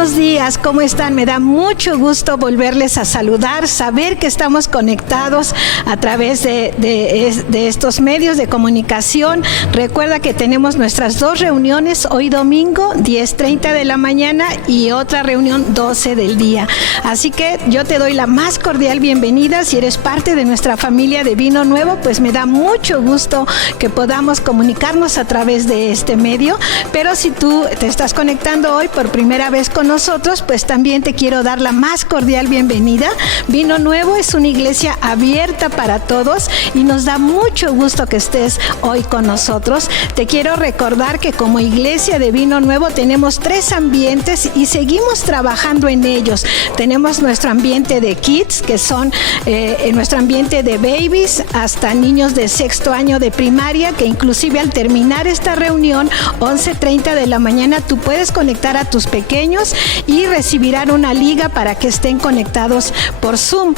buenos días, ¿cómo están? Me da mucho gusto volverles a saludar, saber que estamos conectados a través de estos medios de comunicación. Recuerda que tenemos nuestras dos reuniones, hoy domingo, 10:30 de la mañana y otra reunión 12 del día. Así que yo te doy la más cordial bienvenida. Si eres parte de nuestra familia de Vino Nuevo, pues me da mucho gusto que podamos comunicarnos a través de este medio. Pero si tú te estás conectando hoy por primera vez con nosotros, pues también te quiero dar la más cordial bienvenida. Vino Nuevo es una iglesia abierta para todos y nos da mucho gusto que estés hoy con nosotros. Te quiero recordar que como iglesia de Vino Nuevo tenemos 3 ambientes y seguimos trabajando en ellos. Tenemos nuestro ambiente de kids, que son nuestro ambiente de babies hasta niños de 6º año de primaria, que inclusive al terminar esta reunión 11:30 de la mañana tú puedes conectar a tus pequeños y recibirán una liga para que estén conectados por Zoom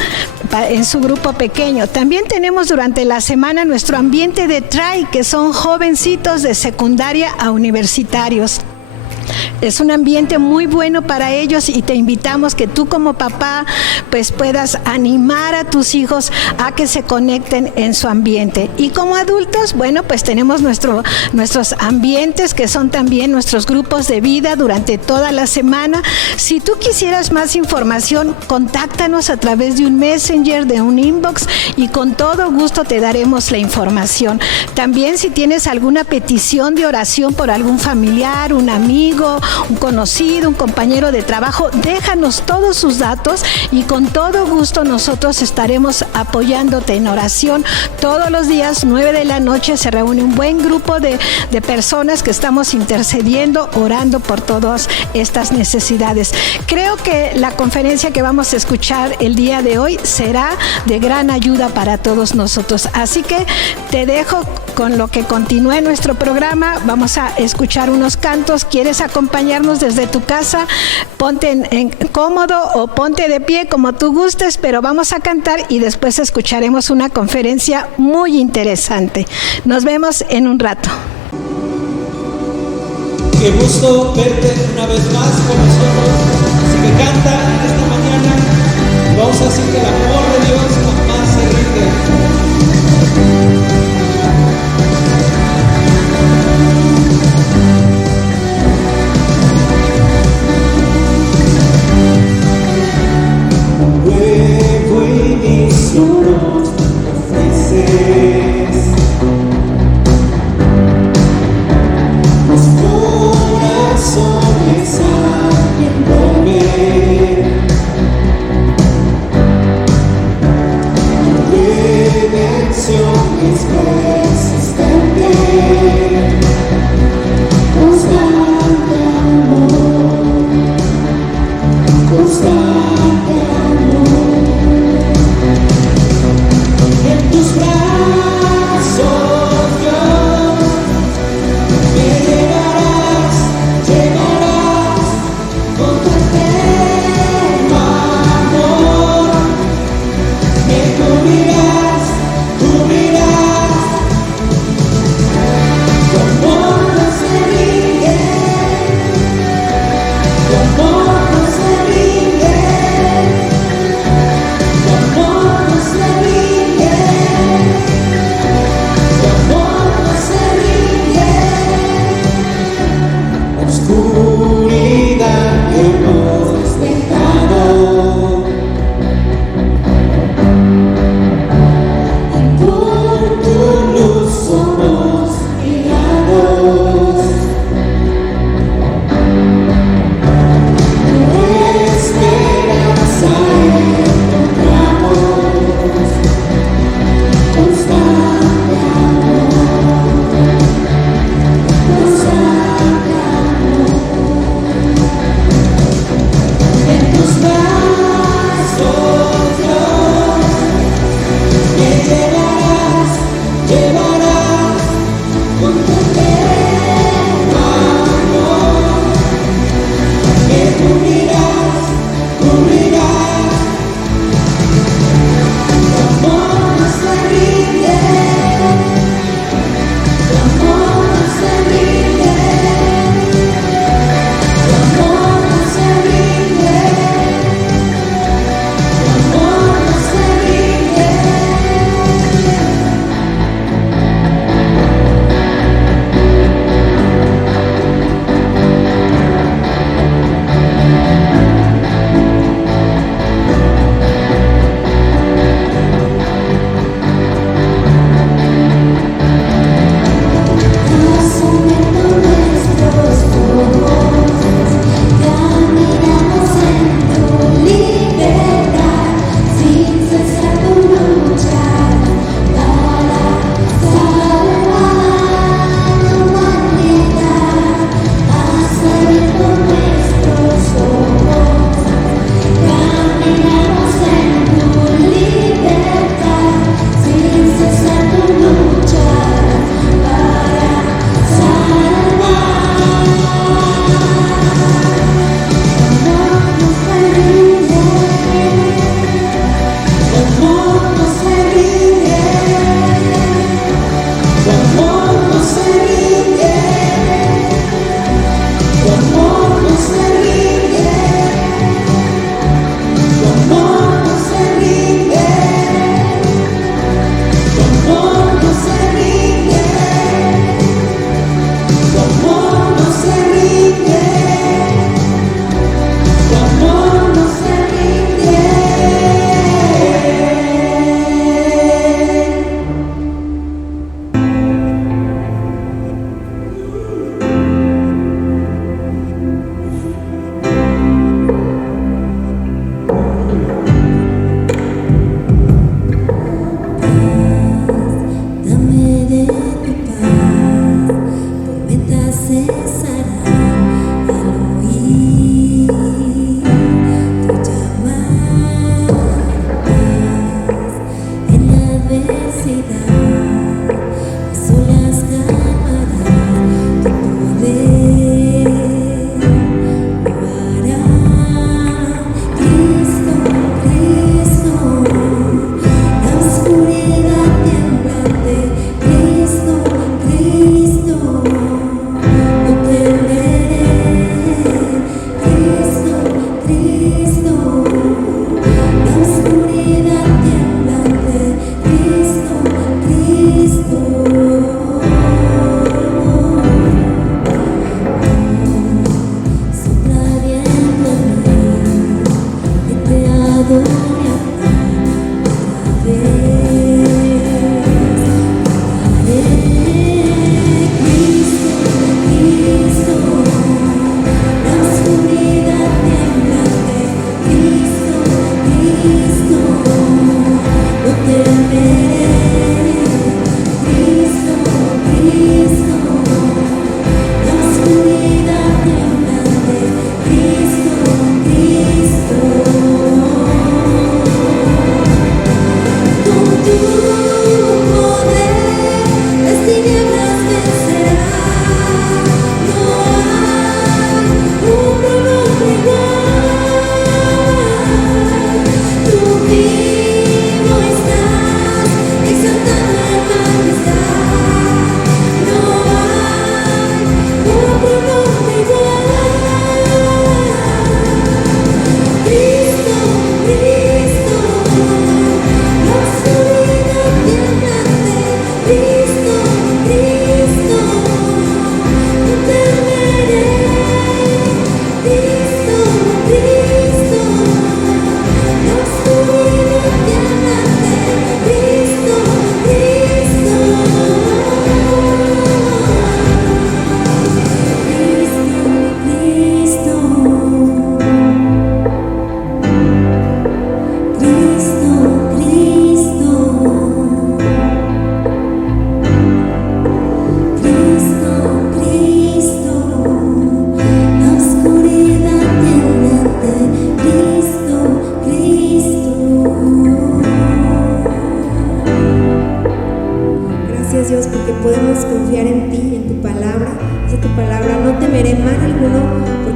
en su grupo pequeño. También tenemos durante la semana nuestro ambiente de TRAI, que son jovencitos de secundaria a universitarios. Es un ambiente muy bueno para ellos y te invitamos que tú como papá pues puedas animar a tus hijos a que se conecten en su ambiente. Y como adultos, bueno, pues tenemos nuestros ambientes, que son también nuestros grupos de vida durante toda la semana. Si tú quisieras más información, contáctanos a través de un messenger, de un inbox, y con todo gusto te daremos la información. También si tienes alguna petición de oración por algún familiar, un amigo, un conocido, un compañero de trabajo, déjanos todos sus datos y con todo gusto nosotros estaremos apoyándote en oración. Todos los días, 9 de la noche, se reúne un buen grupo de personas que estamos intercediendo, orando por todas estas necesidades. Creo que la conferencia que vamos a escuchar el día de hoy será de gran ayuda para todos nosotros. Así que te dejo con lo que continúe nuestro programa. Vamos a escuchar unos cantos. ¿Quieres acompañarnos desde tu casa? Ponte en cómodo o ponte de pie como tú gustes, pero vamos a cantar y después escucharemos una conferencia muy interesante. Nos vemos en un rato. Qué gusto verte una vez más con nosotros. Así que canta en esta mañana. Vamos a decir que el amor de Dios jamás se rinde. Tú miras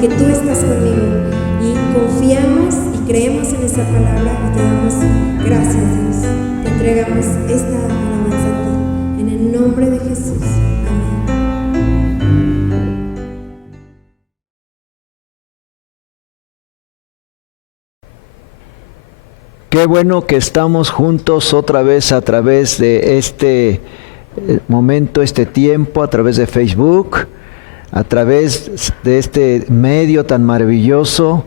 porque tú estás conmigo. Y confiamos y creemos en esa palabra y te damos gracias, Dios. Te entregamos esta alabanza a ti. En el nombre de Jesús. Qué bueno que estamos juntos otra vez a través de este momento, este tiempo, a través de Facebook, a través de este medio tan maravilloso.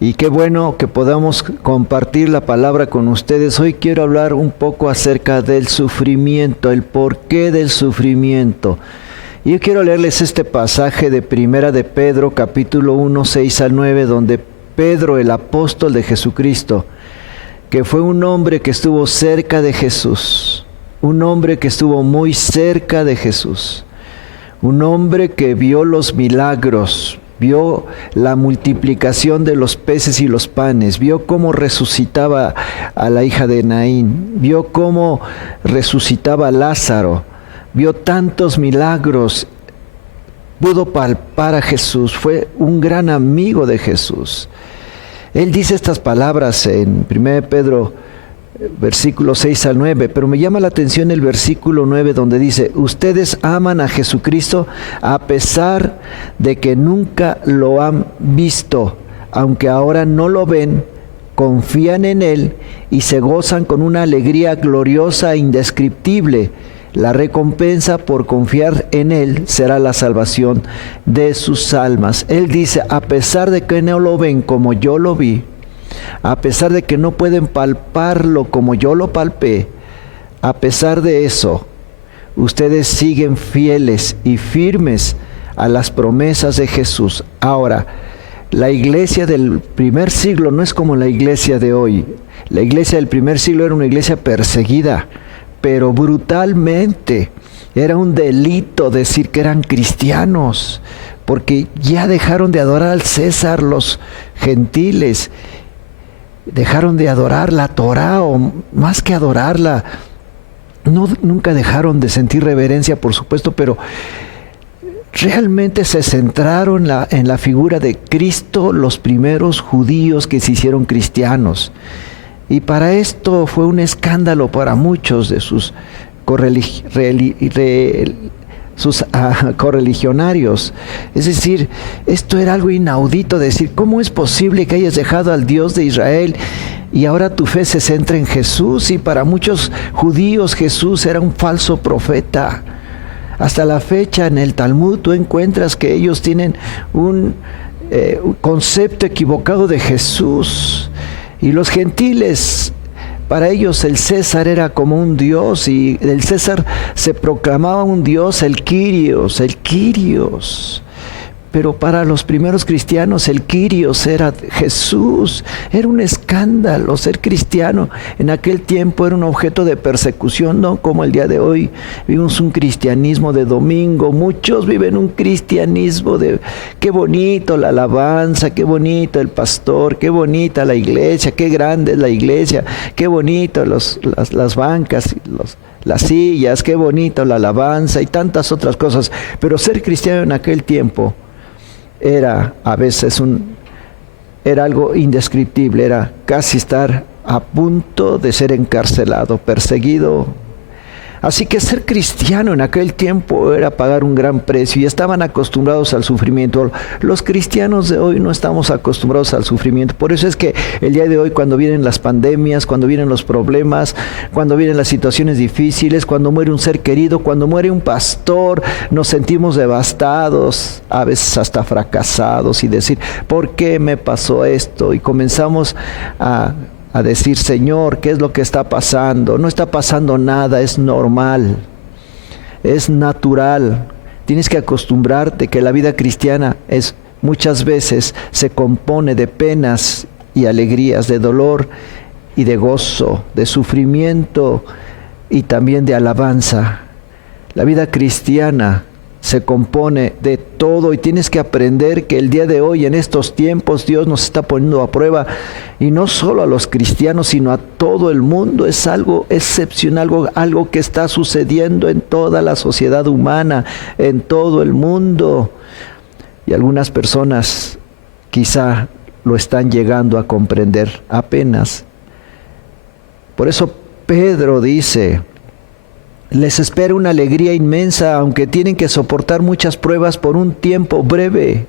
Y qué bueno que podamos compartir la palabra con ustedes. Hoy quiero hablar un poco acerca del sufrimiento, el porqué del sufrimiento. Y yo quiero leerles este pasaje de Primera de Pedro, capítulo 1, 6 al 9, donde Pedro, el apóstol de Jesucristo, que fue un hombre que estuvo cerca de Jesús, un hombre que estuvo muy cerca de Jesús, un hombre que vio los milagros, vio la multiplicación de los peces y los panes, vio cómo resucitaba a la hija de Naín, vio cómo resucitaba a Lázaro, vio tantos milagros, pudo palpar a Jesús, fue un gran amigo de Jesús. Él dice estas palabras en 1 Pedro, versículos 6 al 9, pero me llama la atención el versículo 9 donde dice: ustedes aman a Jesucristo a pesar de que nunca lo han visto, aunque ahora no lo ven, confían en Él y se gozan con una alegría gloriosa e indescriptible. La recompensa por confiar en Él será la salvación de sus almas. Él dice, a pesar de que no lo ven como yo lo vi, a pesar de que no pueden palparlo como yo lo palpé, a pesar de eso, ustedes siguen fieles y firmes a las promesas de Jesús. Ahora, la iglesia del primer siglo no es como la iglesia de hoy. La iglesia del primer siglo era una iglesia perseguida, pero brutalmente. Era un delito decir que eran cristianos, porque ya dejaron de adorar al César los gentiles, dejaron de adorar la Torá, o más que adorarla, nunca dejaron de sentir reverencia, por supuesto, pero realmente se centraron en la figura de Cristo los primeros judíos que se hicieron cristianos. Y para esto fue un escándalo para muchos de sus correligionarios. Es decir, esto era algo inaudito, decir, ¿cómo es posible que hayas dejado al Dios de Israel y ahora tu fe se centra en Jesús? Y para muchos judíos Jesús era un falso profeta. Hasta la fecha en el Talmud tú encuentras que ellos tienen un concepto equivocado de Jesús. Y los gentiles, para ellos el César era como un dios, y el César se proclamaba un dios, el Kyrios. Pero para los primeros cristianos el Kyrios era Jesús. Era un escándalo ser cristiano. En aquel tiempo era un objeto de persecución, no como el día de hoy. Vivimos un cristianismo de domingo. Muchos viven un cristianismo de qué bonito la alabanza, qué bonito el pastor, qué bonita la iglesia, qué grande es la iglesia, qué bonito las bancas, las sillas, qué bonito la alabanza y tantas otras cosas. Pero ser cristiano en aquel tiempo era a veces era algo indescriptible, era casi estar a punto de ser encarcelado, perseguido. Así que ser cristiano en aquel tiempo era pagar un gran precio, y estaban acostumbrados al sufrimiento. Los cristianos de hoy no estamos acostumbrados al sufrimiento. Por eso es que el día de hoy, cuando vienen las pandemias, cuando vienen los problemas, cuando vienen las situaciones difíciles, cuando muere un ser querido, cuando muere un pastor, nos sentimos devastados, a veces hasta fracasados, y decir, ¿por qué me pasó esto? Y comenzamos a decir, Señor, ¿qué es lo que está pasando? No está pasando nada, es normal, es natural. Tienes que acostumbrarte que la vida cristiana muchas veces se compone de penas y alegrías, de dolor y de gozo, de sufrimiento y también de alabanza. La vida cristiana se compone de todo, y tienes que aprender que el día de hoy, en estos tiempos, Dios nos está poniendo a prueba, y no solo a los cristianos, sino a todo el mundo. Es algo excepcional, algo que está sucediendo en toda la sociedad humana, en todo el mundo. Y algunas personas quizá lo están llegando a comprender apenas. Por eso Pedro dice, les espera una alegría inmensa, aunque tienen que soportar muchas pruebas por un tiempo breve.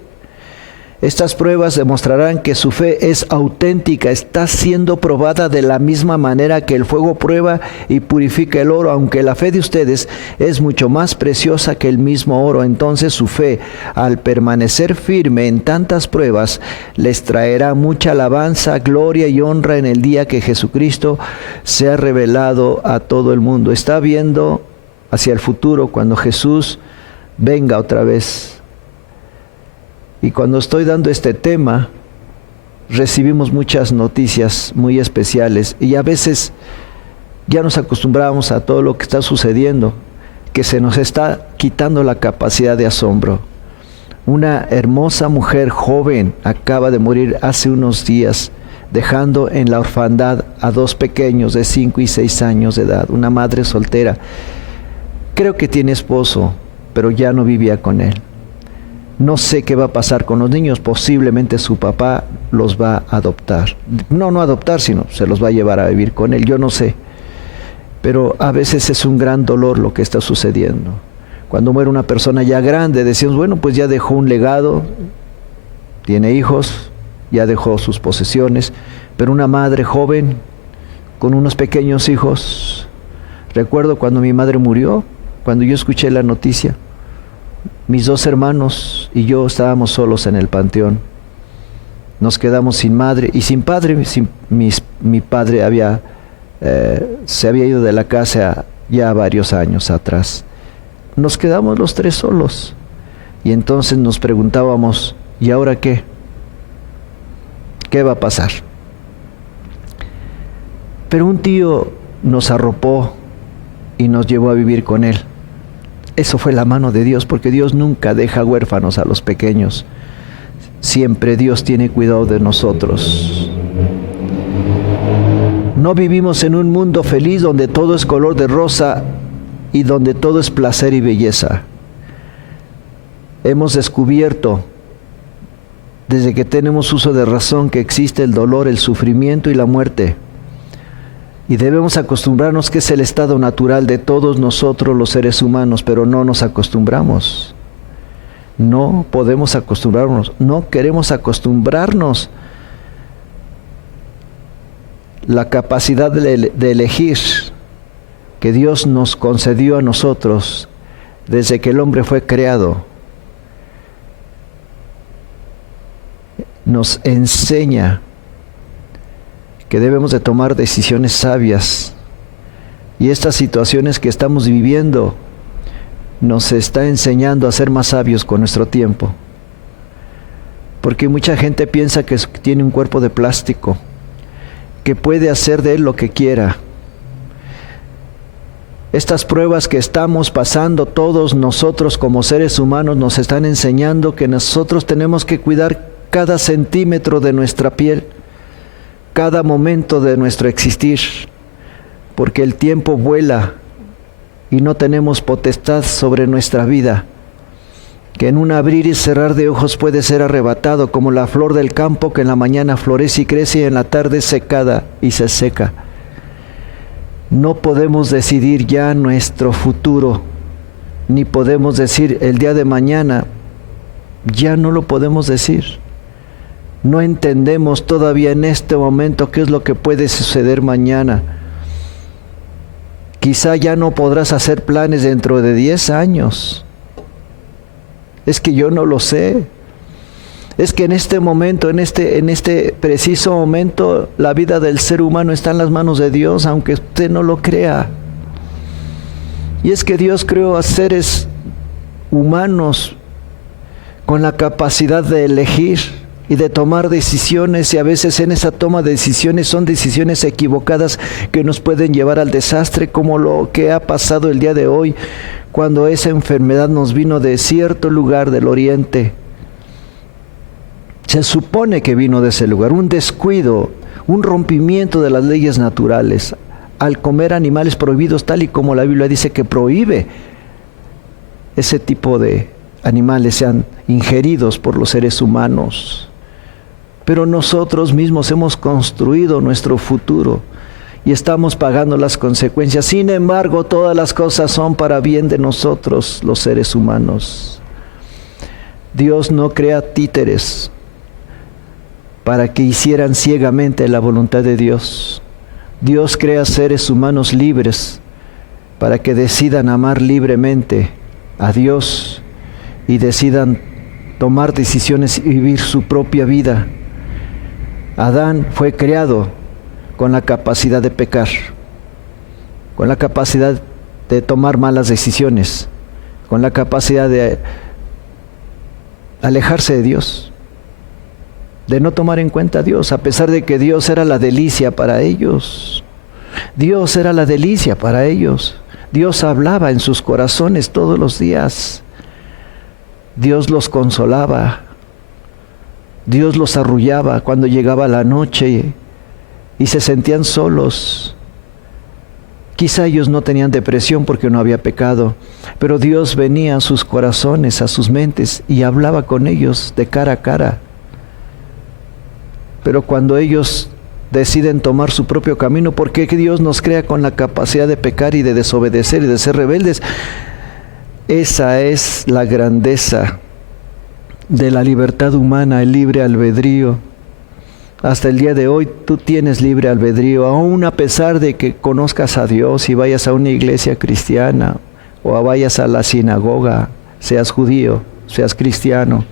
Estas pruebas demostrarán que su fe es auténtica, está siendo probada de la misma manera que el fuego prueba y purifica el oro, aunque la fe de ustedes es mucho más preciosa que el mismo oro. Entonces su fe, al permanecer firme en tantas pruebas, les traerá mucha alabanza, gloria y honra en el día que Jesucristo sea revelado a todo el mundo. Está viendo hacia el futuro cuando Jesús venga otra vez. Y cuando estoy dando este tema, recibimos muchas noticias muy especiales y a veces ya nos acostumbramos a todo lo que está sucediendo, que se nos está quitando la capacidad de asombro. Una hermosa mujer joven acaba de morir hace unos días, dejando en la orfandad a 2 pequeños de 5 y 6 años de edad, una madre soltera. Creo que tiene esposo, pero ya no vivía con él. No sé qué va a pasar con los niños, posiblemente su papá los va a adoptar. No adoptar, sino se los va a llevar a vivir con él, yo no sé. Pero a veces es un gran dolor lo que está sucediendo. Cuando muere una persona ya grande, decimos, bueno, pues ya dejó un legado, tiene hijos, ya dejó sus posesiones, pero una madre joven con unos pequeños hijos. Recuerdo cuando mi madre murió, cuando yo escuché la noticia, mis 2 hermanos y yo estábamos solos en el panteón. Nos quedamos sin madre y sin padre. Mi padre se había ido de la casa ya varios años atrás. Nos quedamos los 3 solos. Y entonces nos preguntábamos, ¿y ahora qué? ¿Qué va a pasar? Pero un tío nos arropó y nos llevó a vivir con él. Eso fue la mano de Dios, porque Dios nunca deja huérfanos a los pequeños. Siempre Dios tiene cuidado de nosotros. No vivimos en un mundo feliz donde todo es color de rosa y donde todo es placer y belleza. Hemos descubierto, desde que tenemos uso de razón, que existe el dolor, el sufrimiento y la muerte. Y debemos acostumbrarnos que es el estado natural de todos nosotros los seres humanos, pero no nos acostumbramos. No podemos acostumbrarnos, no queremos acostumbrarnos. La capacidad de elegir que Dios nos concedió a nosotros desde que el hombre fue creado, nos enseña que debemos de tomar decisiones sabias. Y estas situaciones que estamos viviendo nos está enseñando a ser más sabios con nuestro tiempo. Porque mucha gente piensa que tiene un cuerpo de plástico, que puede hacer de él lo que quiera. Estas pruebas que estamos pasando todos nosotros como seres humanos nos están enseñando que nosotros tenemos que cuidar cada centímetro de nuestra piel, cada momento de nuestro existir, porque el tiempo vuela y no tenemos potestad sobre nuestra vida, que en un abrir y cerrar de ojos puede ser arrebatado, como la flor del campo que en la mañana florece y crece y en la tarde es secada y se seca. No podemos decidir ya nuestro futuro, ni podemos decir el día de mañana, ya no lo podemos decir. No entendemos todavía en este momento qué es lo que puede suceder mañana. Quizá ya no podrás hacer planes dentro de 10 años. Es que yo no lo sé. Es que en este momento, en este preciso momento, la vida del ser humano está en las manos de Dios, aunque usted no lo crea. Y es que Dios creó a seres humanos con la capacidad de elegir y de tomar decisiones, y a veces en esa toma de decisiones son decisiones equivocadas que nos pueden llevar al desastre, como lo que ha pasado el día de hoy, cuando esa enfermedad nos vino de cierto lugar del oriente. Se supone que vino de ese lugar, un descuido, un rompimiento de las leyes naturales, al comer animales prohibidos, tal y como la Biblia dice que prohíbe ese tipo de animales sean ingeridos por los seres humanos. Pero nosotros mismos hemos construido nuestro futuro y estamos pagando las consecuencias. Sin embargo, todas las cosas son para bien de nosotros, los seres humanos. Dios no crea títeres para que hicieran ciegamente la voluntad de Dios. Dios crea seres humanos libres para que decidan amar libremente a Dios y decidan tomar decisiones y vivir su propia vida. Adán fue creado con la capacidad de pecar, con la capacidad de tomar malas decisiones, con la capacidad de alejarse de Dios, de no tomar en cuenta a Dios, a pesar de que Dios era la delicia para ellos. Dios era la delicia para ellos. Dios hablaba en sus corazones todos los días. Dios los consolaba. Dios los arrullaba cuando llegaba la noche y se sentían solos. Quizá ellos no tenían depresión porque no había pecado, pero Dios venía a sus corazones, a sus mentes y hablaba con ellos de cara a cara. Pero cuando ellos deciden tomar su propio camino, porque Dios nos crea con la capacidad de pecar y de desobedecer y de ser rebeldes, esa es la grandeza de la libertad humana, el libre albedrío. Hasta el día de hoy tú tienes libre albedrío, aún a pesar de que conozcas a Dios y vayas a una iglesia cristiana o vayas a la sinagoga, seas judío, seas cristiano,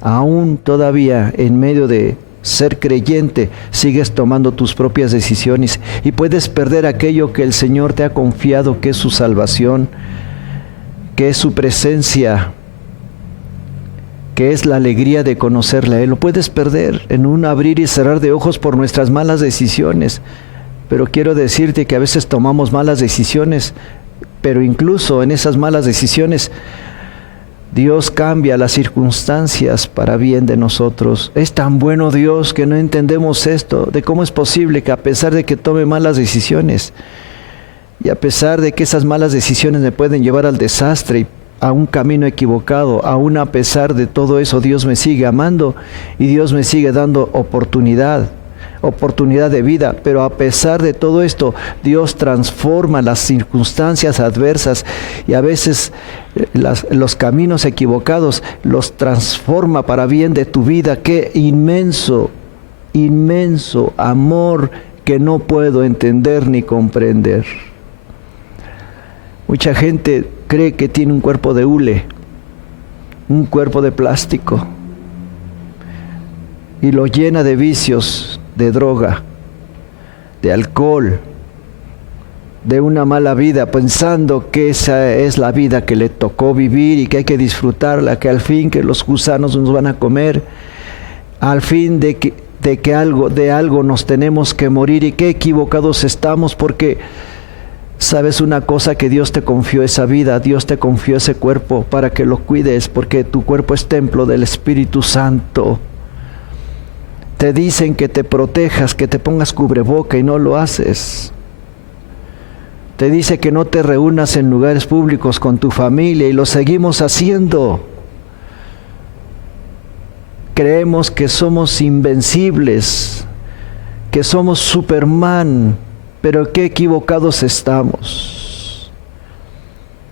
aún todavía en medio de ser creyente sigues tomando tus propias decisiones y puedes perder aquello que el Señor te ha confiado, que es su salvación, que es su presencia, que es la alegría de conocerle a Él. Lo puedes perder en un abrir y cerrar de ojos por nuestras malas decisiones. Pero quiero decirte que a veces tomamos malas decisiones, pero incluso en esas malas decisiones Dios cambia las circunstancias para bien de nosotros. Es tan bueno Dios que no entendemos esto, de cómo es posible que a pesar de que tome malas decisiones y a pesar de que esas malas decisiones me pueden llevar al desastre y a un camino equivocado, aún a pesar de todo eso, Dios me sigue amando y Dios me sigue dando oportunidad de vida. Pero a pesar de todo esto, Dios transforma las circunstancias adversas y a veces los caminos equivocados los transforma para bien de tu vida. Qué inmenso, inmenso amor que no puedo entender ni comprender. Mucha gente cree que tiene un cuerpo de hule, un cuerpo de plástico, y lo llena de vicios, de droga, de alcohol, de una mala vida, pensando que esa es la vida que le tocó vivir y que hay que disfrutarla, que al fin que los gusanos nos van a comer, al fin de algo nos tenemos que morir. Y qué equivocados estamos, porque sabes una cosa, que Dios te confió esa vida, Dios te confió ese cuerpo para que lo cuides, porque tu cuerpo es templo del Espíritu Santo. Te dicen que te protejas, que te pongas cubreboca y no lo haces. Te dice que no te reúnas en lugares públicos con tu familia y lo seguimos haciendo. Creemos que somos invencibles, que somos Superman, pero qué equivocados estamos.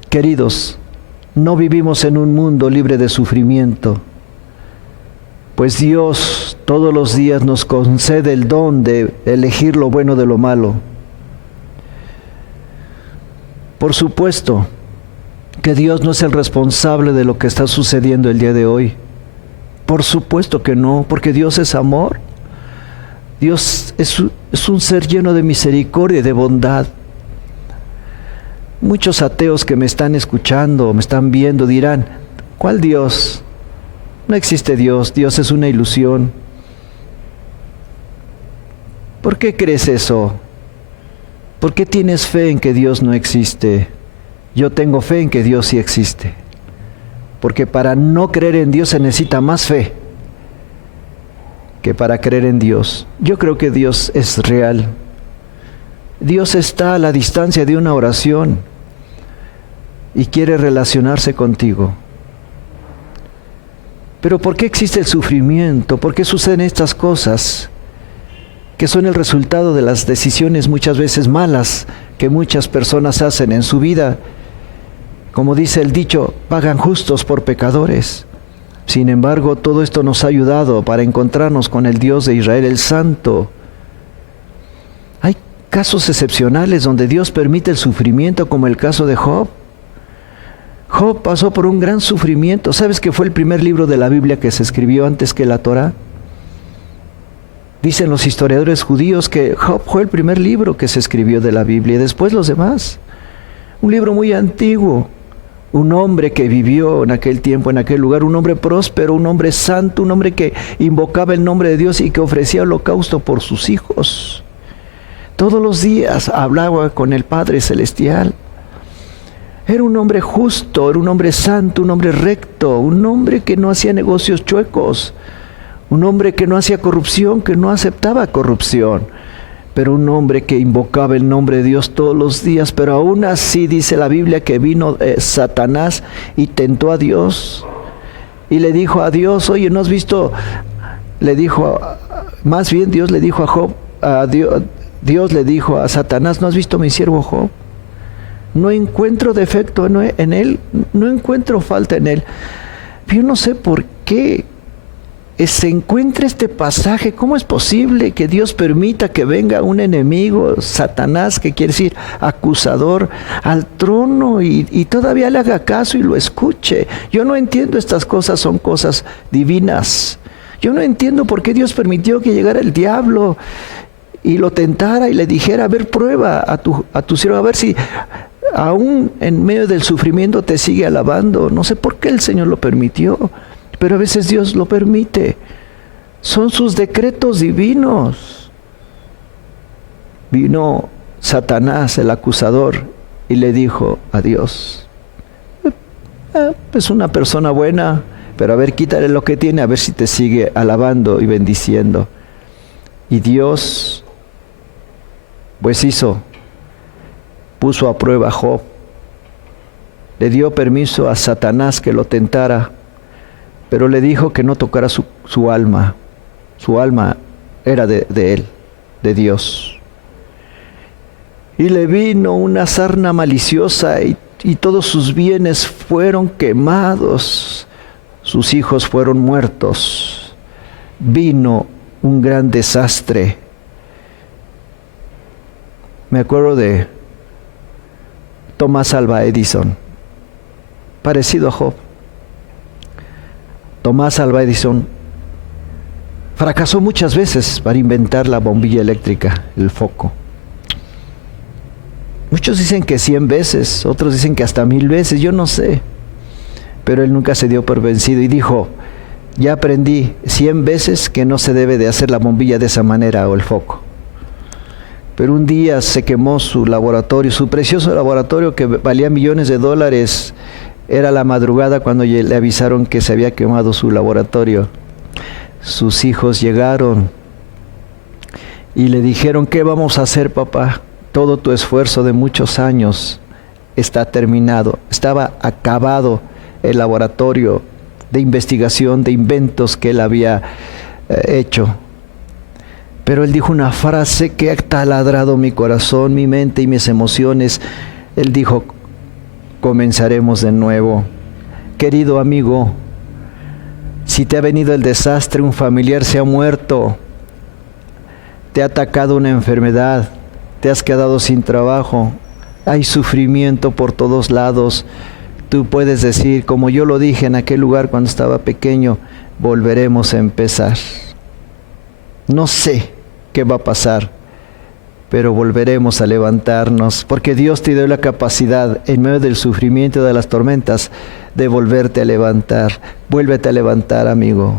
Queridos, no vivimos en un mundo libre de sufrimiento, pues Dios todos los días nos concede el don de elegir lo bueno de lo malo. Por supuesto que Dios no es el responsable de lo que está sucediendo el día de hoy. Por supuesto que no, porque Dios es amor. Dios es un ser lleno de misericordia y de bondad. Muchos ateos que me están escuchando, me están viendo, dirán: ¿cuál Dios? No existe Dios, Dios es una ilusión. ¿Por qué crees eso? ¿Por qué tienes fe en que Dios no existe? Yo tengo fe en que Dios sí existe. Porque para no creer en Dios se necesita más fe que para creer en Dios. Yo creo que Dios es real. Dios está a la distancia de una oración y quiere relacionarse contigo. Pero ¿por qué existe el sufrimiento? ¿Por qué suceden estas cosas? Que son el resultado de las decisiones muchas veces malas que muchas personas hacen en su vida. Como dice el dicho, pagan justos por pecadores. Sin embargo, todo esto nos ha ayudado para encontrarnos con el Dios de Israel, el Santo. Hay casos excepcionales donde Dios permite el sufrimiento, como el caso de Job. Job pasó por un gran sufrimiento. ¿Sabes que fue el primer libro de la Biblia que se escribió antes que la Torá? Dicen los historiadores judíos que Job fue el primer libro que se escribió de la Biblia y después los demás. Un libro muy antiguo. Un hombre que vivió en aquel tiempo, en aquel lugar, un hombre próspero, un hombre santo, un hombre que invocaba el nombre de Dios y que ofrecía holocausto por sus hijos. Todos los días hablaba con el Padre Celestial. Era un hombre justo, era un hombre santo, un hombre recto, un hombre que no hacía negocios chuecos, un hombre que no hacía corrupción, que no aceptaba corrupción, pero un hombre que invocaba el nombre de Dios todos los días. Pero aún así dice la Biblia que vino Satanás y tentó a Dios y le dijo a Dios, oye, ¿no has visto? Le dijo, más bien Dios le dijo a Job, Dios le dijo a Satanás, ¿no has visto a mi siervo Job? No encuentro defecto en él, no encuentro falta en él. Yo no sé por qué se encuentra este pasaje. ¿Cómo es posible que Dios permita que venga un enemigo, Satanás, que quiere decir acusador, al trono y todavía le haga caso y lo escuche? Yo no entiendo estas cosas, son cosas divinas. Yo no entiendo por qué Dios permitió que llegara el diablo y lo tentara y le dijera, a ver, prueba a tu siervo, a ver si aún en medio del sufrimiento te sigue alabando. No sé por qué el Señor lo permitió, pero a veces Dios lo permite. Son sus decretos divinos. Vino Satanás, el acusador, y le dijo a Dios, es una persona buena, pero a ver, quítale lo que tiene, a ver si te sigue alabando y bendiciendo. Y Dios, pues puso a prueba a Job. Le dio permiso a Satanás que lo tentara, pero le dijo que no tocara su alma. Su alma era de él, de Dios. Y le vino una sarna maliciosa y todos sus bienes fueron quemados. Sus hijos fueron muertos. Vino un gran desastre. Me acuerdo de Thomas Alva Edison, parecido a Job. Thomas Alva Edison fracasó muchas veces para inventar la bombilla eléctrica, el foco. Muchos dicen que 100 veces, otros dicen que hasta 1000 veces, yo no sé. Pero él nunca se dio por vencido y dijo, ya aprendí 100 veces que no se debe de hacer la bombilla de esa manera o el foco. Pero un día se quemó su laboratorio, su precioso laboratorio que valía millones de dólares. Era la madrugada cuando le avisaron que se había quemado su laboratorio. Sus hijos llegaron y le dijeron, ¿qué vamos a hacer, papá? Todo tu esfuerzo de muchos años está terminado. Estaba acabado el laboratorio de investigación, de inventos que él había hecho. Pero él dijo una frase que ha taladrado mi corazón, mi mente y mis emociones. Él dijo, comenzaremos de nuevo. Querido amigo, si te ha venido el desastre, un familiar se ha muerto, te ha atacado una enfermedad, te has quedado sin trabajo, hay sufrimiento por todos lados, tú puedes decir, como yo lo dije en aquel lugar cuando estaba pequeño, volveremos a empezar. No sé qué va a pasar, pero volveremos a levantarnos, porque Dios te dio la capacidad, en medio del sufrimiento de las tormentas, de volverte a levantar. Vuélvete a levantar, amigo.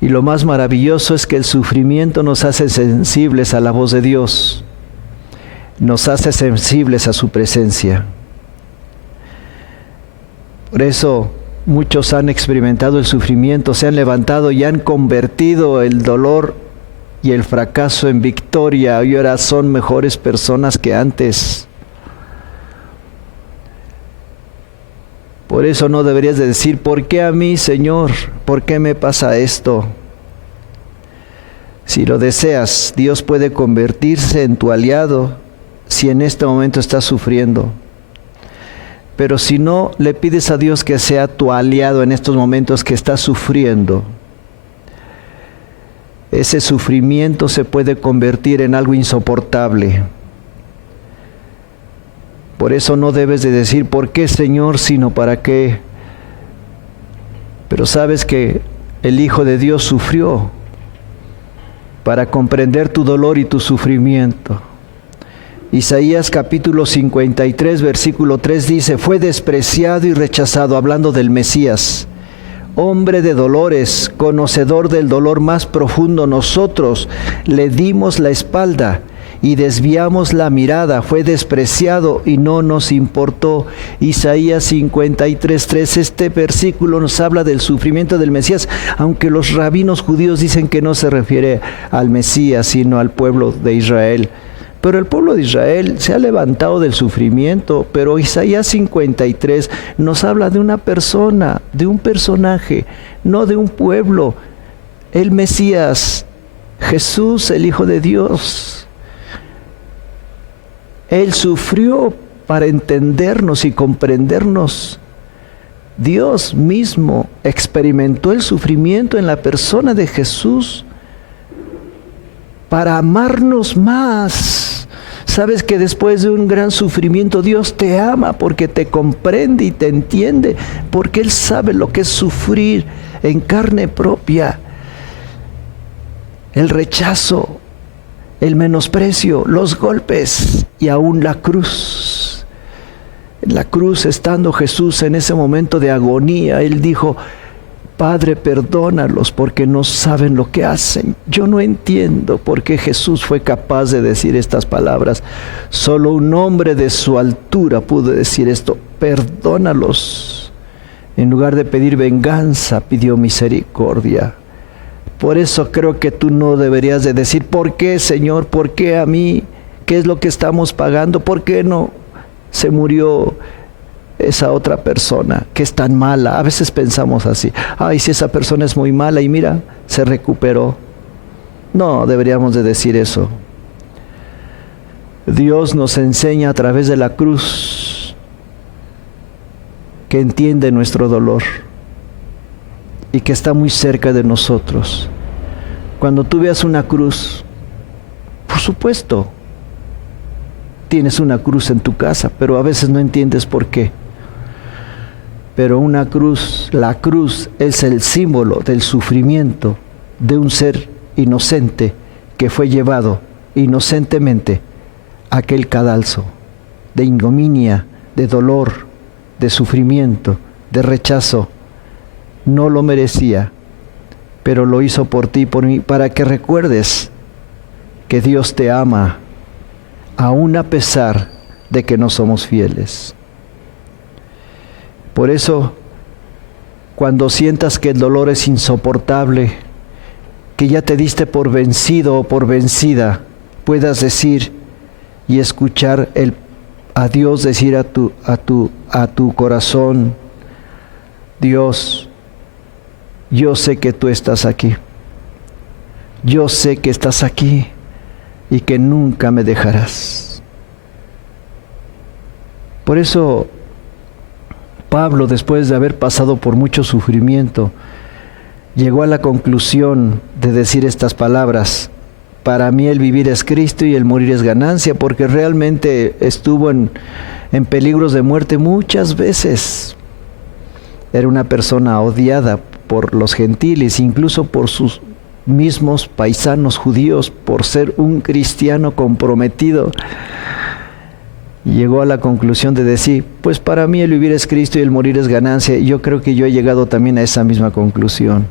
Y lo más maravilloso es que el sufrimiento nos hace sensibles a la voz de Dios, nos hace sensibles a su presencia. Por eso muchos han experimentado el sufrimiento, se han levantado y han convertido el dolor y el fracaso en victoria, y ahora son mejores personas que antes. Por eso no deberías de decir, ¿por qué a mí, Señor? ¿Por qué me pasa esto? Si lo deseas, Dios puede convertirse en tu aliado si en este momento estás sufriendo. Pero si no, le pides a Dios que sea tu aliado en estos momentos que estás sufriendo. Ese sufrimiento se puede convertir en algo insoportable. Por eso no debes de decir, ¿por qué, Señor? Sino, ¿para qué? Pero sabes que el Hijo de Dios sufrió para comprender tu dolor y tu sufrimiento. Isaías capítulo 53, versículo 3 dice, fue despreciado y rechazado, hablando del Mesías, hombre de dolores, conocedor del dolor más profundo. Nosotros le dimos la espalda y desviamos la mirada, fue despreciado y no nos importó. Isaías 53, 3, este versículo nos habla del sufrimiento del Mesías, aunque los rabinos judíos dicen que no se refiere al Mesías, sino al pueblo de Israel. Pero el pueblo de Israel se ha levantado del sufrimiento, pero Isaías 53 nos habla de una persona, de un personaje, no de un pueblo. El Mesías, Jesús, el Hijo de Dios. Él sufrió para entendernos y comprendernos. Dios mismo experimentó el sufrimiento en la persona de Jesús para amarnos más. Sabes que después de un gran sufrimiento Dios te ama porque te comprende y te entiende, porque Él sabe lo que es sufrir en carne propia. El rechazo, el menosprecio, los golpes y aún la cruz. En la cruz, estando Jesús en ese momento de agonía, Él dijo, Padre, perdónalos porque no saben lo que hacen. Yo no entiendo por qué Jesús fue capaz de decir estas palabras. Solo un hombre de su altura pudo decir esto, perdónalos. En lugar de pedir venganza, pidió misericordia. Por eso creo que tú no deberías de decir, ¿por qué, Señor? ¿Por qué a mí? ¿Qué es lo que estamos pagando? ¿Por qué no se murió esa otra persona que es tan mala? A veces pensamos así, ay, si esa persona es muy mala y mira, se recuperó. No, deberíamos de decir eso. Dios nos enseña a través de la cruz que entiende nuestro dolor y que está muy cerca de nosotros. Cuando tú veas una cruz, por supuesto, tienes una cruz en tu casa, pero a veces no entiendes por qué. Pero una cruz, la cruz es el símbolo del sufrimiento de un ser inocente que fue llevado inocentemente a aquel cadalso de ignominia, de dolor, de sufrimiento, de rechazo. No lo merecía, pero lo hizo por ti y por mí, para que recuerdes que Dios te ama, aún a pesar de que no somos fieles. Por eso, cuando sientas que el dolor es insoportable, que ya te diste por vencido o por vencida, puedas decir y escuchar a Dios decir a tu corazón, Dios, yo sé que tú estás aquí. Yo sé que estás aquí y que nunca me dejarás. Por eso, Pablo, después de haber pasado por mucho sufrimiento, llegó a la conclusión de decir estas palabras: para mí el vivir es Cristo y el morir es ganancia, porque realmente estuvo en peligros de muerte muchas veces. Era una persona odiada por los gentiles, incluso por sus mismos paisanos judíos, por ser un cristiano comprometido. Llegó a la conclusión de decir, pues para mí el vivir es Cristo y el morir es ganancia. Y yo creo que yo he llegado también a esa misma conclusión.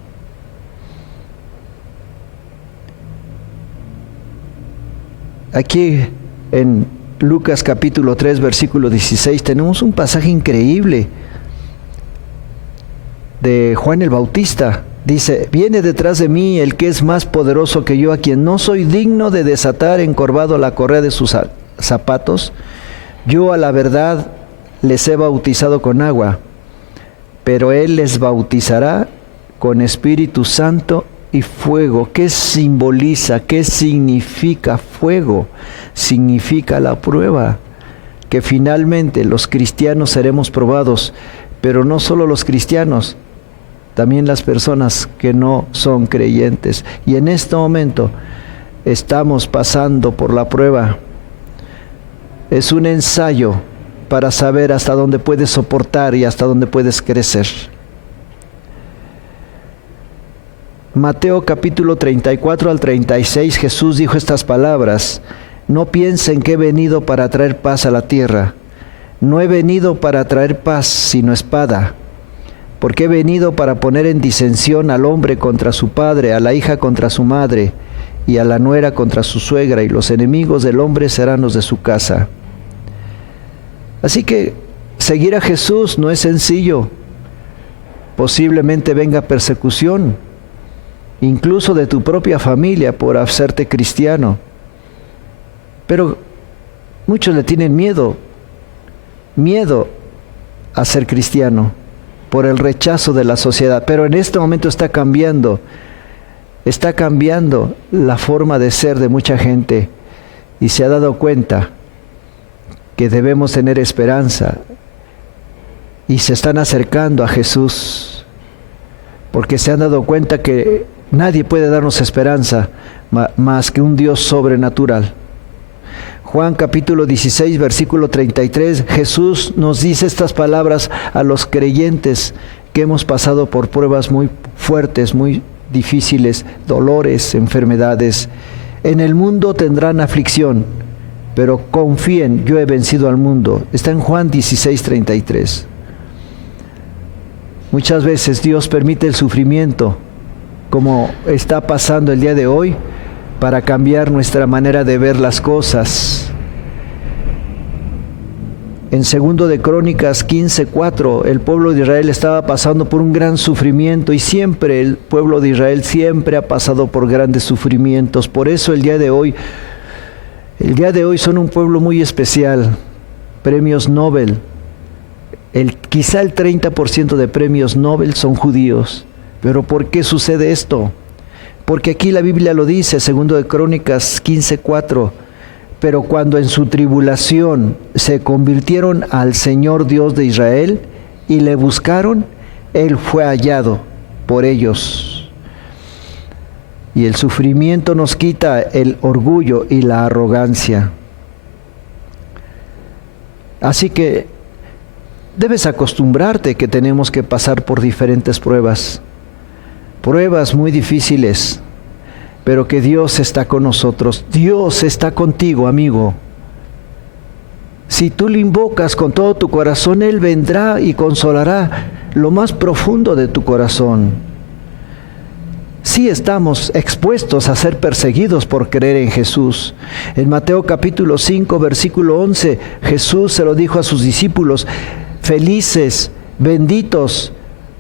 Aquí en Lucas capítulo 3, versículo 16, tenemos un pasaje increíble de Juan el Bautista. Dice, viene detrás de mí el que es más poderoso que yo, a quien no soy digno de desatar encorvado la correa de sus zapatos. Yo a la verdad les he bautizado con agua, pero Él les bautizará con Espíritu Santo y fuego. ¿Qué simboliza? ¿Qué significa fuego? Significa la prueba, que finalmente los cristianos seremos probados, pero no solo los cristianos, también las personas que no son creyentes. Y en este momento estamos pasando por la prueba. Es un ensayo para saber hasta dónde puedes soportar y hasta dónde puedes crecer. Mateo capítulo 34 al 36, Jesús dijo estas palabras: no piensen que he venido para traer paz a la tierra. No he venido para traer paz, sino espada. Porque he venido para poner en disensión al hombre contra su padre, a la hija contra su madre, y a la nuera contra su suegra, y los enemigos del hombre serán los de su casa. Así que seguir a Jesús no es sencillo. Posiblemente venga persecución, incluso de tu propia familia, por hacerte cristiano. Pero muchos le tienen miedo a ser cristiano, por el rechazo de la sociedad. Pero en este momento está cambiando la forma de ser de mucha gente, y se ha dado cuenta que debemos tener esperanza, y se están acercando a Jesús, porque se han dado cuenta que nadie puede darnos esperanza más que un Dios sobrenatural. Juan capítulo 16, versículo 33, Jesús nos dice estas palabras a los creyentes que hemos pasado por pruebas muy fuertes, muy difíciles, dolores, enfermedades. En el mundo tendrán aflicción, pero confíen, yo he vencido al mundo. Está en Juan 16, 33. Muchas veces Dios permite el sufrimiento, como está pasando el día de hoy, para cambiar nuestra manera de ver las cosas. En 2 de Crónicas 15:4, el pueblo de Israel estaba pasando por un gran sufrimiento, y siempre el pueblo de Israel siempre ha pasado por grandes sufrimientos. Por eso el día de hoy son un pueblo muy especial. Premios Nobel, quizá el 30% de premios Nobel son judíos. ¿Pero por qué sucede esto? Porque aquí la Biblia lo dice, 2 de Crónicas 15:4, pero cuando en su tribulación se convirtieron al Señor Dios de Israel y le buscaron, Él fue hallado por ellos. Y el sufrimiento nos quita el orgullo y la arrogancia. Así que debes acostumbrarte que tenemos que pasar por diferentes pruebas muy difíciles, pero que Dios está con nosotros. Dios está contigo, amigo. Si tú le invocas con todo tu corazón, Él vendrá y consolará lo más profundo de tu corazón. Sí estamos expuestos a ser perseguidos por creer en Jesús. En Mateo capítulo 5, versículo 11, Jesús se lo dijo a sus discípulos: felices, benditos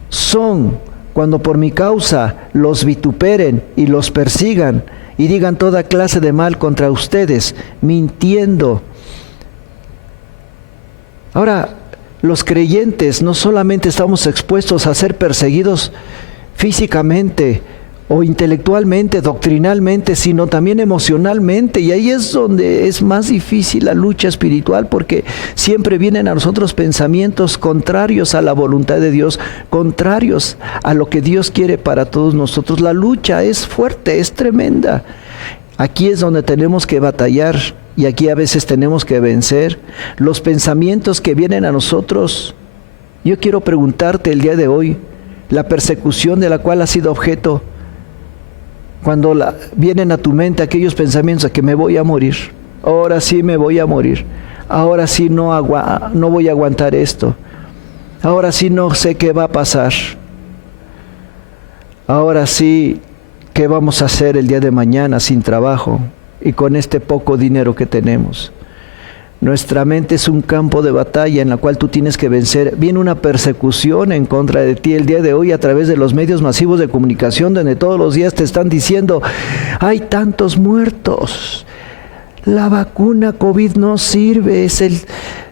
son cuando por mi causa los vituperen y los persigan y digan toda clase de mal contra ustedes, mintiendo. Ahora, los creyentes no solamente estamos expuestos a ser perseguidos físicamente o intelectualmente, doctrinalmente, sino también emocionalmente. Y ahí es donde es más difícil la lucha espiritual, porque siempre vienen a nosotros pensamientos contrarios a la voluntad de Dios, contrarios a lo que Dios quiere para todos nosotros. La lucha es fuerte, es tremenda. Aquí es donde tenemos que batallar, y aquí a veces tenemos que vencer los pensamientos que vienen a nosotros. Yo quiero preguntarte el día de hoy, la persecución de la cual has sido objeto, cuando vienen a tu mente aquellos pensamientos de que me voy a morir, ahora sí me voy a morir, ahora sí no voy a aguantar esto, ahora sí no sé qué va a pasar, ahora sí, ¿qué vamos a hacer el día de mañana sin trabajo y con este poco dinero que tenemos? Nuestra mente es un campo de batalla en la cual tú tienes que vencer. Viene una persecución en contra de ti el día de hoy a través de los medios masivos de comunicación, donde todos los días te están diciendo: hay tantos muertos, la vacuna COVID no sirve,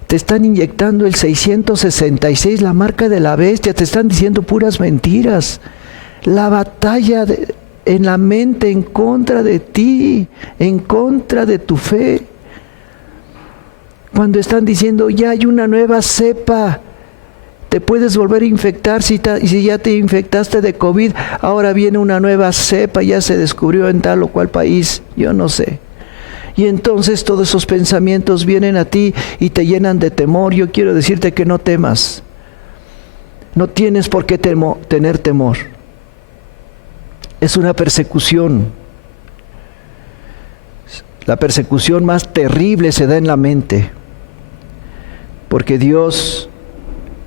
te están inyectando el 666, la marca de la bestia, te están diciendo puras mentiras. La batalla en la mente en contra de ti, en contra de tu fe. Cuando están diciendo, ya hay una nueva cepa, te puedes volver a infectar si ya te infectaste de COVID, ahora viene una nueva cepa, ya se descubrió en tal o cual país, yo no sé. Y entonces todos esos pensamientos vienen a ti y te llenan de temor. Yo quiero decirte que no temas. No tienes por qué tener temor. Es una persecución. La persecución más terrible se da en la mente. Porque Dios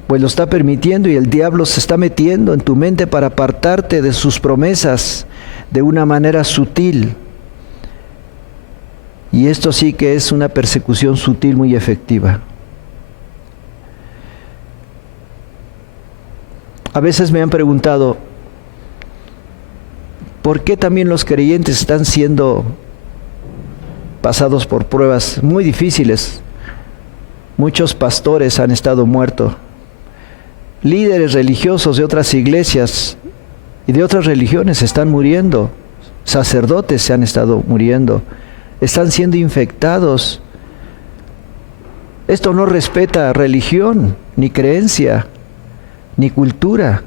pues lo está permitiendo y el diablo se está metiendo en tu mente para apartarte de sus promesas de una manera sutil. Y esto sí que es una persecución sutil muy efectiva. A veces me han preguntado, ¿por qué también los creyentes están siendo pasados por pruebas muy difíciles? Muchos pastores han estado muertos, líderes religiosos de otras iglesias y de otras religiones están muriendo, sacerdotes se han estado muriendo, están siendo infectados. Esto no respeta religión, ni creencia, ni cultura.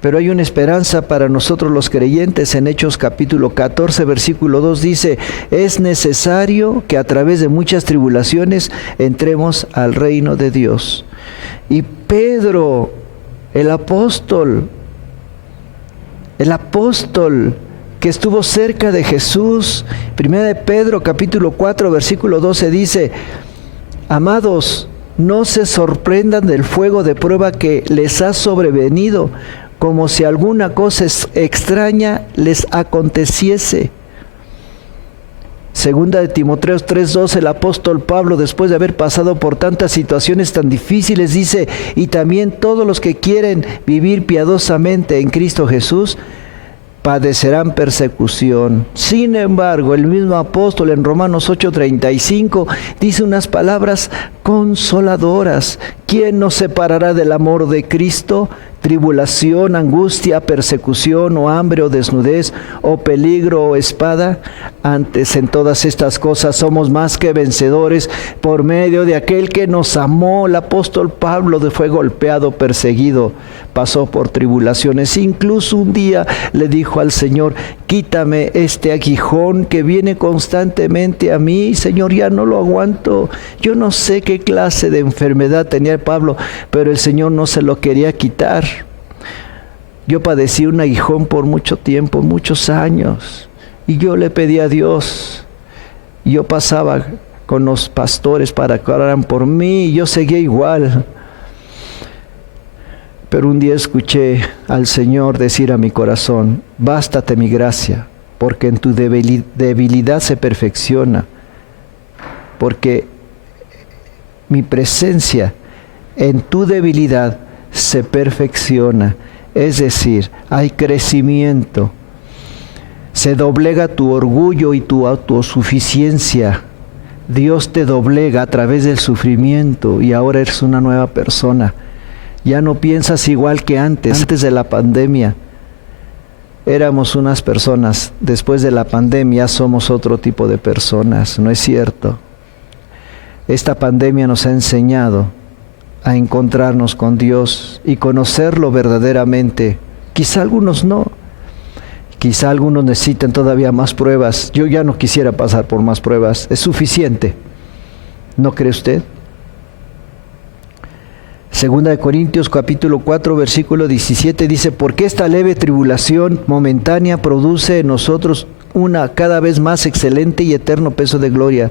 Pero hay una esperanza para nosotros los creyentes. En Hechos capítulo 14, versículo 2 dice, es necesario que a través de muchas tribulaciones entremos al reino de Dios. Y Pedro, el apóstol que estuvo cerca de Jesús, 1 de Pedro capítulo 4, versículo 12 dice, amados, no se sorprendan del fuego de prueba que les ha sobrevenido, como si alguna cosa extraña les aconteciese. Segunda de Timoteo 3:2, el apóstol Pablo, después de haber pasado por tantas situaciones tan difíciles, dice, y también todos los que quieren vivir piadosamente en Cristo Jesús, padecerán persecución. Sin embargo, el mismo apóstol en Romanos 8:35 dice unas palabras consoladoras. ¿Quién nos separará del amor de Cristo? Tribulación, angustia, persecución, o hambre, o desnudez, o peligro, o espada. Antes en todas estas cosas somos más que vencedores por medio de aquel que nos amó. El apóstol Pablo fue golpeado, perseguido, pasó por tribulaciones. Incluso un día le dijo al Señor, quítame este aguijón que viene constantemente a mí. Señor, ya no lo aguanto. Yo no sé qué clase de enfermedad tenía Pablo, pero el Señor no se lo quería quitar. Yo padecí un aguijón por mucho tiempo, muchos años, y yo le pedí a Dios. Yo pasaba con los pastores para que oraran por mí, y yo seguía igual. Pero un día escuché al Señor decir a mi corazón, bástate mi gracia, porque en tu debilidad se perfecciona, porque mi presencia en tu debilidad se perfecciona. Es decir, hay crecimiento. Se doblega tu orgullo y tu autosuficiencia. Dios te doblega a través del sufrimiento y ahora eres una nueva persona. Ya no piensas igual que antes de la pandemia. Éramos unas personas, después de la pandemia somos otro tipo de personas, ¿no es cierto? Esta pandemia nos ha enseñado a encontrarnos con Dios y conocerlo verdaderamente. Quizá algunos no, quizá algunos necesitan todavía más pruebas. Yo ya no quisiera pasar por más pruebas, es suficiente. ¿No cree usted? Segunda de Corintios capítulo 4 versículo 17 dice, porque esta leve tribulación momentánea produce en nosotros una cada vez más excelente y eterno peso de gloria.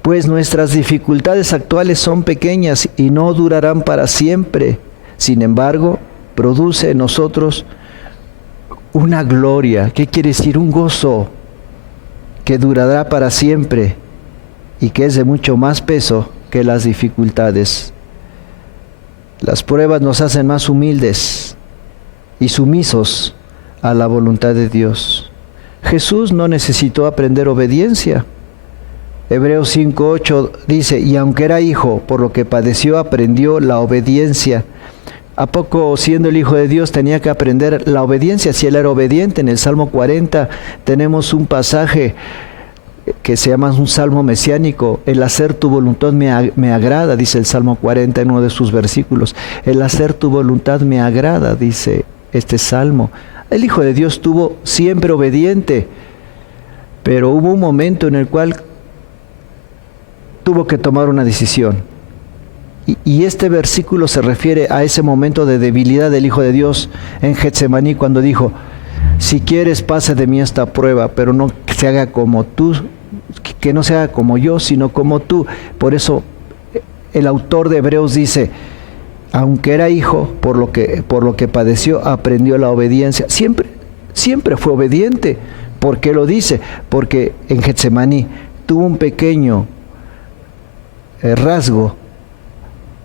Pues nuestras dificultades actuales son pequeñas y no durarán para siempre. Sin embargo, produce en nosotros una gloria. ¿Qué quiere decir? Un gozo que durará para siempre y que es de mucho más peso que las dificultades. Las pruebas nos hacen más humildes y sumisos a la voluntad de Dios. Jesús no necesitó aprender obediencia. Hebreos 5:8 dice, y aunque era hijo, por lo que padeció, aprendió la obediencia. ¿A poco siendo el Hijo de Dios tenía que aprender la obediencia? Si él era obediente. En el Salmo 40 tenemos un pasaje que se llama un salmo mesiánico. El hacer tu voluntad me agrada, dice el Salmo 40 en uno de sus versículos. El hacer tu voluntad me agrada, dice este salmo. El Hijo de Dios estuvo siempre obediente, pero hubo un momento en el cual tuvo que tomar una decisión. Y este versículo se refiere a ese momento de debilidad del Hijo de Dios en Getsemaní, cuando dijo, si quieres pase de mí esta prueba, pero no se haga como tú, que no se haga como yo, sino como tú. Por eso el autor de Hebreos dice, aunque era hijo, por lo que padeció, aprendió la obediencia. Siempre fue obediente. ¿Por qué lo dice? Porque en Getsemaní tuvo un pequeño rasgo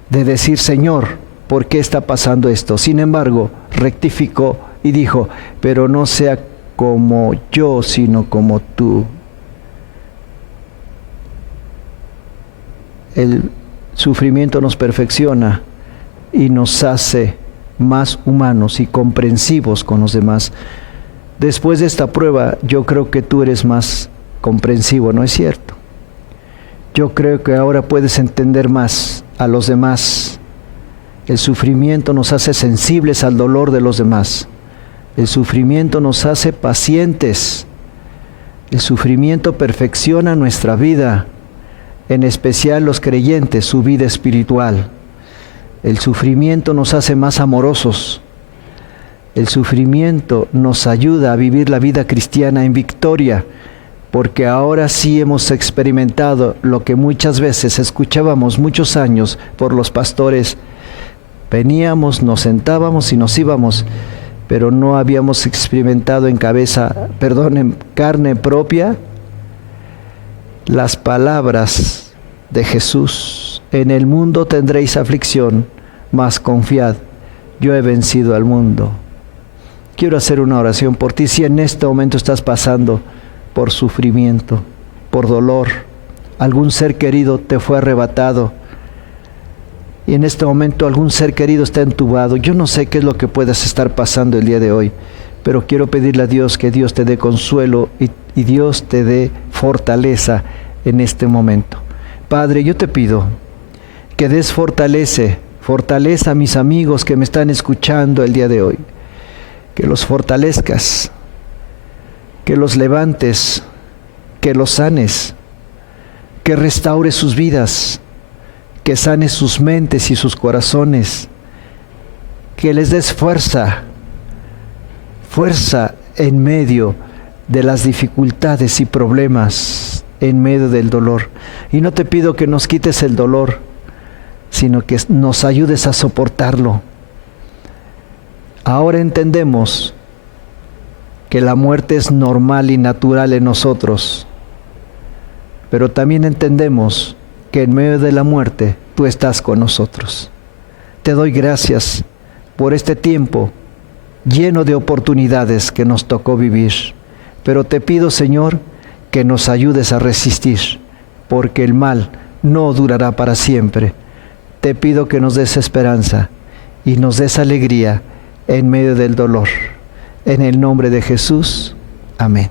de decir, Señor, ¿por qué está pasando esto? Sin embargo, rectificó y dijo, pero no sea como yo, sino como tú. El sufrimiento nos perfecciona y nos hace más humanos y comprensivos con los demás. Después de esta prueba, yo creo que tú eres más comprensivo, ¿no es cierto? Yo creo que ahora puedes entender más a los demás. El sufrimiento nos hace sensibles al dolor de los demás. El sufrimiento nos hace pacientes. El sufrimiento perfecciona nuestra vida, en especial los creyentes, su vida espiritual. El sufrimiento nos hace más amorosos. El sufrimiento nos ayuda a vivir la vida cristiana en victoria, porque ahora sí hemos experimentado lo que muchas veces escuchábamos muchos años por los pastores. Veníamos, nos sentábamos y nos íbamos, pero no habíamos experimentado en carne propia las palabras de Jesús. En el mundo tendréis aflicción, mas confiad, yo he vencido al mundo. Quiero hacer una oración por ti. Si en este momento estás pasando por sufrimiento, por dolor, algún ser querido te fue arrebatado y en este momento algún ser querido está entubado, yo no sé qué es lo que puedas estar pasando el día de hoy, pero quiero pedirle a Dios que Dios te dé consuelo y Dios te dé fortaleza en este momento. Padre, yo te pido que des fortaleza a mis amigos que me están escuchando el día de hoy, que los fortalezcas, que los levantes, que los sanes, que restaures sus vidas, que sanes sus mentes y sus corazones, que les des fuerza en medio de las dificultades y problemas, en medio del dolor. Y no te pido que nos quites el dolor, sino que nos ayudes a soportarlo. Ahora entendemos que la muerte es normal y natural en nosotros, pero también entendemos que en medio de la muerte tú estás con nosotros. Te doy gracias por este tiempo lleno de oportunidades que nos tocó vivir, pero te pido, Señor, que nos ayudes a resistir, porque el mal no durará para siempre. Te pido que nos des esperanza y nos des alegría en medio del dolor. En el nombre de Jesús, amén.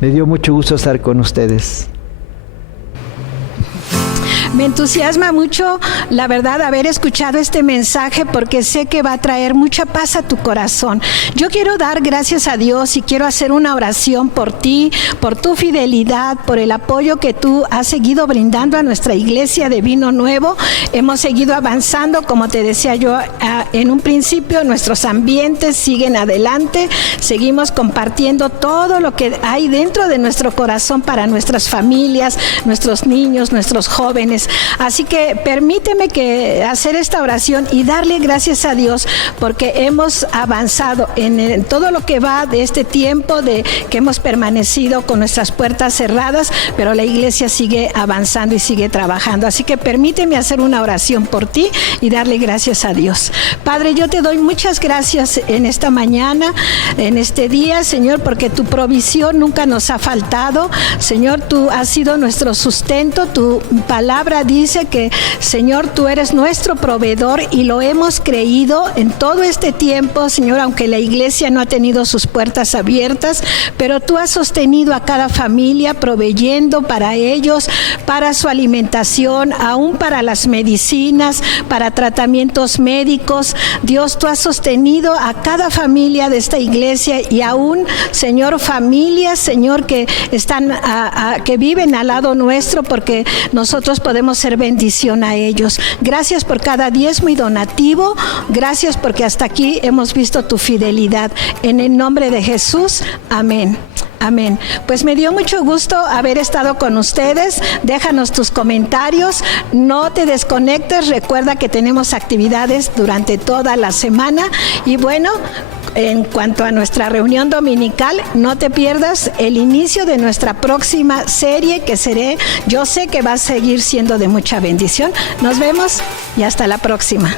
Me dio mucho gusto estar con ustedes. Me entusiasma mucho, la verdad, haber escuchado este mensaje, porque sé que va a traer mucha paz a tu corazón. Yo quiero dar gracias a Dios y quiero hacer una oración por ti, por tu fidelidad, por el apoyo que tú has seguido brindando a nuestra iglesia de Vino Nuevo. Hemos seguido avanzando, como te decía yo en un principio, nuestros ambientes siguen adelante, seguimos compartiendo todo lo que hay dentro de nuestro corazón para nuestras familias, nuestros niños, nuestros jóvenes. familias. Así que permíteme que hacer esta oración y darle gracias a Dios porque hemos avanzado en todo lo que va de este tiempo de que hemos permanecido con nuestras puertas cerradas, pero la iglesia sigue avanzando y sigue trabajando. Así que permíteme hacer una oración por ti y darle gracias a Dios. Padre, yo te doy muchas gracias en esta mañana, en este día, Señor, porque tu provisión nunca nos ha faltado. Señor, tú has sido nuestro sustento. Tu palabra dice que, Señor, tú eres nuestro proveedor y lo hemos creído en todo este tiempo, Señor, aunque la iglesia no ha tenido sus puertas abiertas, pero tú has sostenido a cada familia proveyendo para ellos, para su alimentación, aún para las medicinas, para tratamientos médicos. Dios, tú has sostenido a cada familia de esta iglesia y aún, Señor, familias, Señor, que están, que viven al lado nuestro porque nosotros podemos ser bendición a ellos. Gracias por cada diezmo y donativo. Gracias porque hasta aquí hemos visto tu fidelidad. En el nombre de Jesús, amén. Amén. Pues me dio mucho gusto haber estado con ustedes. Déjanos tus comentarios. No te desconectes. Recuerda que tenemos actividades durante toda la semana. Y bueno, en cuanto a nuestra reunión dominical, no te pierdas el inicio de nuestra próxima serie yo sé que va a seguir siendo de mucha bendición. Nos vemos y hasta la próxima.